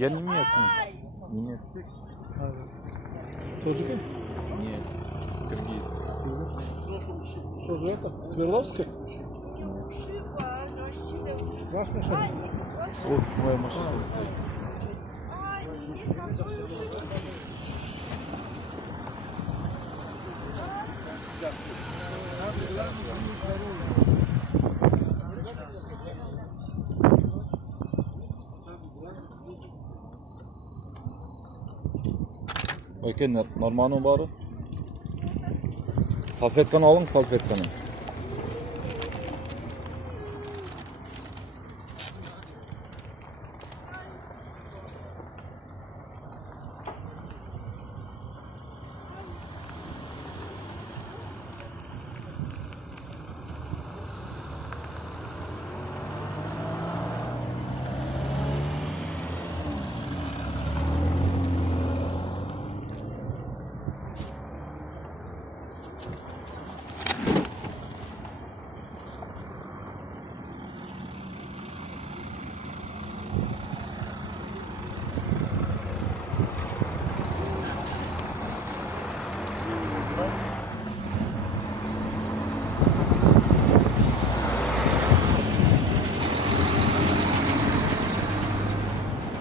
Yenilmiyorsun. Ninesi. Кто тебе? Нет. Киргиз. Что же это? Свердловский? Ваш машина? Вот моя машина стоит. Aka normalmi bari? Salfetkani oling, salfetkani.